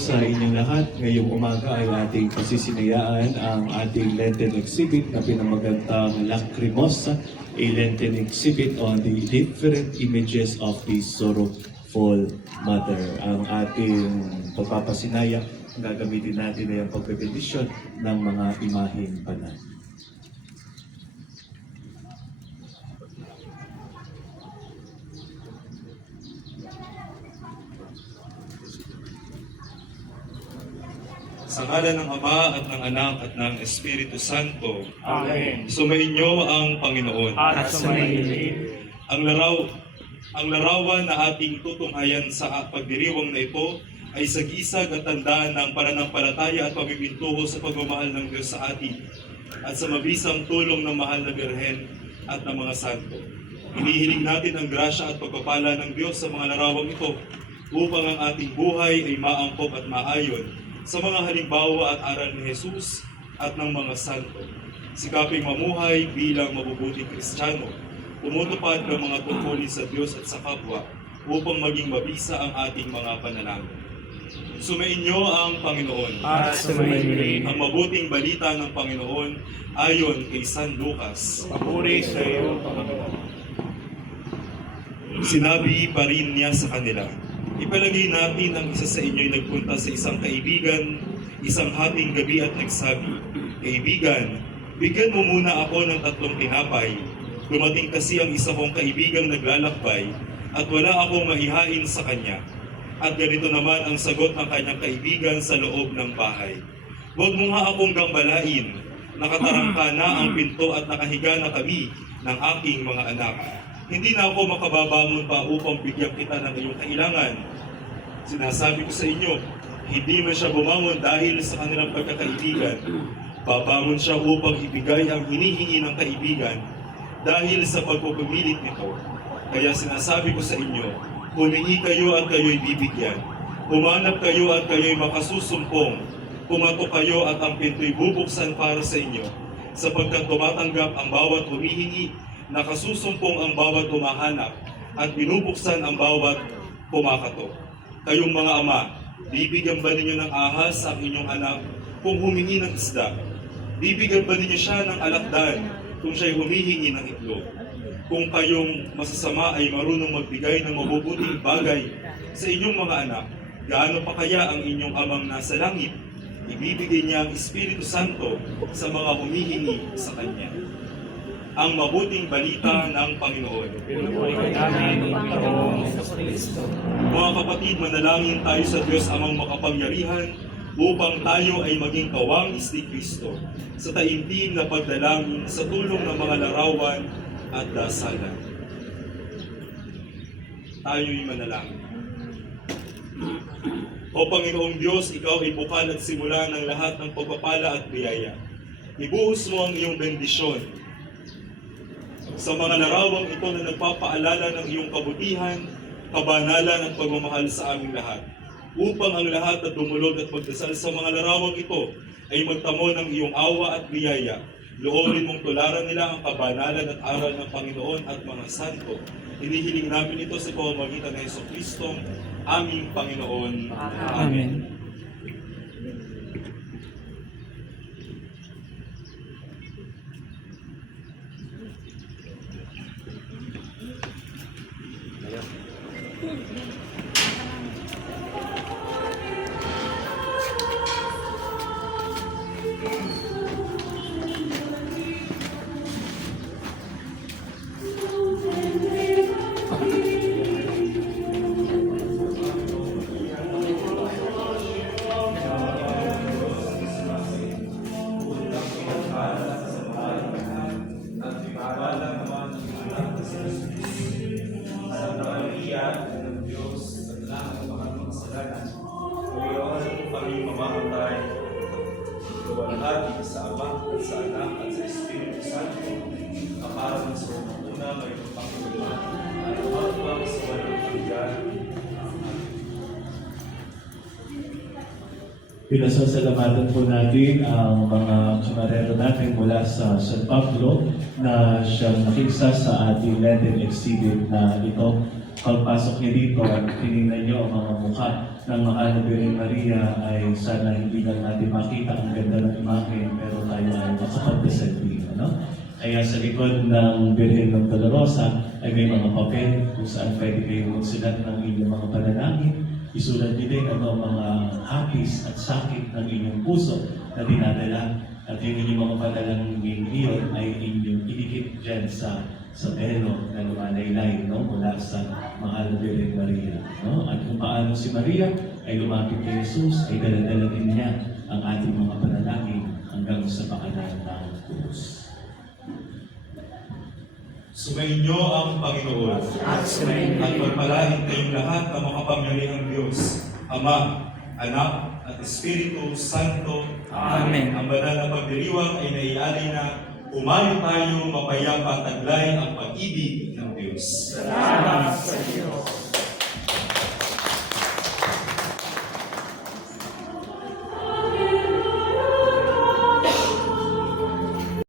sa inyong lahat. Ngayong umaga ay ating pasisinayaan ang ating Lenten exhibit na pinamagandang Lacrimosa, a Lenten exhibit on the different images of the Sorrowful Mother. Ang ating pagpapasinaya, gagamitin natin ay ang pagpepedisyon ng mga imaheng banal. Sa ngalan ng Ama at ng Anak at ng Espiritu Santo. Amen. Sumainyo ang Panginoon. At sumainyo. Ang larawan na ating tutunghayan sa pagdiriwang na ito ay sagisag at tandaan ng pananampalataya at pamipintuho sa pagmamahal ng Diyos sa atin at sa mabisang tulong ng mahal na Birhen at ng mga santo. Hinihiling natin ang grasya at pagpapala ng Diyos sa mga larawang ito upang ang ating buhay ay maangkop at maayon sa mga halimbawa at aral ni Jesus at ng mga santo. Sikaping mamuhay bilang mabubuting Kristiyano, tumutupad ng mga tungkulin sa Diyos at sa kapwa upang maging mabisa ang ating mga panalangin. Sumainyo ang Panginoon. At sumainyo. Ang mabuting balita ng Panginoon ayon kay San Lucas. Papuri sa iyo, Panginoon. Sinabi pa rin niya sa kanila, ipalagay natin ang isa sa inyo'y nagpunta sa isang kaibigan, isang hating gabi at nagsabi, Kaibigan, bigyan mo muna ako ng 3 tinapay. Dumating kasi ang isa kong kaibigang naglalakbay at wala akong maihain sa kanya. At ganito naman ang sagot ng kanyang kaibigan sa loob ng bahay. Huwag mo nga akong gambalain. Nakatarangka na ang pinto at nakahiga na kami ng aking mga anak. Hindi na ako makababangon pa upang bigyan kita ng iyong kailangan. Sinasabi ko sa inyo, hindi man siya bumangon dahil sa kanilang pagkakaibigan. Babangon siya upang ibigay ang hinihingi ng kaibigan dahil sa pagpupumilit nito. Kaya sinasabi ko sa inyo, humingi kayo at kayo'y bibigyan. Humanap kayo at kayo'y makasusumpong. Pumatok kayo at ang pinto'y bubuksan para sa inyo. Sapagkat tumatanggap ang bawat humihingi, nakasusumpong ang bawat humahanap, at binubuksan ang bawat kumakatok. Kayong mga ama, bibigyan ba ninyo ng ahas ang inyong anak kung humingi ng isda? Bibigyan ba ninyo siya ng alakdan kung siya'y humihingi ng itlog? Kung kayong masasama ay marunong magbigay ng mabubuting bagay sa inyong mga anak, gaano pa kaya ang inyong amang nasa langit? Ibibigay niya ang Espiritu Santo sa mga humihingi sa Kanya. Ang mabuting balita ng Panginoon. Pinupuri ka namin, Panginoong Kristo. Mga kapatid, manalangin tayo sa Diyos amang makapangyarihan upang tayo ay maging kawangis ni Kristo sa taimtim na pagdalangin sa tulong ng mga larawan at dasalan. Tayo'y manalangin. O Panginoong Diyos, Ikaw ay bukal at simula ng lahat ng pagpapala at biyaya. Ibuhos mo ang iyong bendisyon sa mga larawang ito na nagpapaalala ng iyong kabutihan, kabanalan at pagmamahal sa aming lahat. Upang ang lahat na dumulog at magdasal sa mga larawang ito ay magtamo ng iyong awa at biyaya. Loorin mong tularan nila ang kabanalan at aral ng Panginoon at mga santo. Hinihiling namin ito sa pamamagitan ng Jesucristo, aming Panginoon. Amen. Luwalhati sa Ama at sa Anak at sa Espiritu Santo, kaparang sa una ngayong Panginoon, at hanggang sa walang hanggan. Pinasasalamatan po natin ang mga kamarero natin mula sa San Pablo na siyang nakikisa sa ating Lenten exhibit na ito. pagpasok niya dito, tinignan niyo ang mga mukha ng mahal na Birhen Maria ay sana hindi lang natin makita ang ganda ng imahe, pero tayo ay makapagdasal din. Ano? Kaya sa likod ng Birhen ng Dolorosa ay may mga papel kung saan pwede kayo magsulat ng inyong mga panalangin. Isulat niyo din ang mga hapis at sakit ng inyong puso na dinadala. At yung inyong mga panalangin iyon ay inyong idikit dyan sa belo na lumalaylay, no? Mula sa mahal na Birhen Maria. No? At kung paano si Maria ay lumapit kay Jesus, ay daladala din niya ang ating mga panalangin hanggang sa pakanan ng krus. Sumainyo ang Panginoon At sumayin at pagpalain kayong lahat ng makapangyarihang Diyos, Ama, Anak, at Espiritu Santo. Amen. Ang banal na pagdiriwang ay naialay na umayo tayo mapayapa taglay ang pag-ibig ng Diyos. Salamat sa Diyos.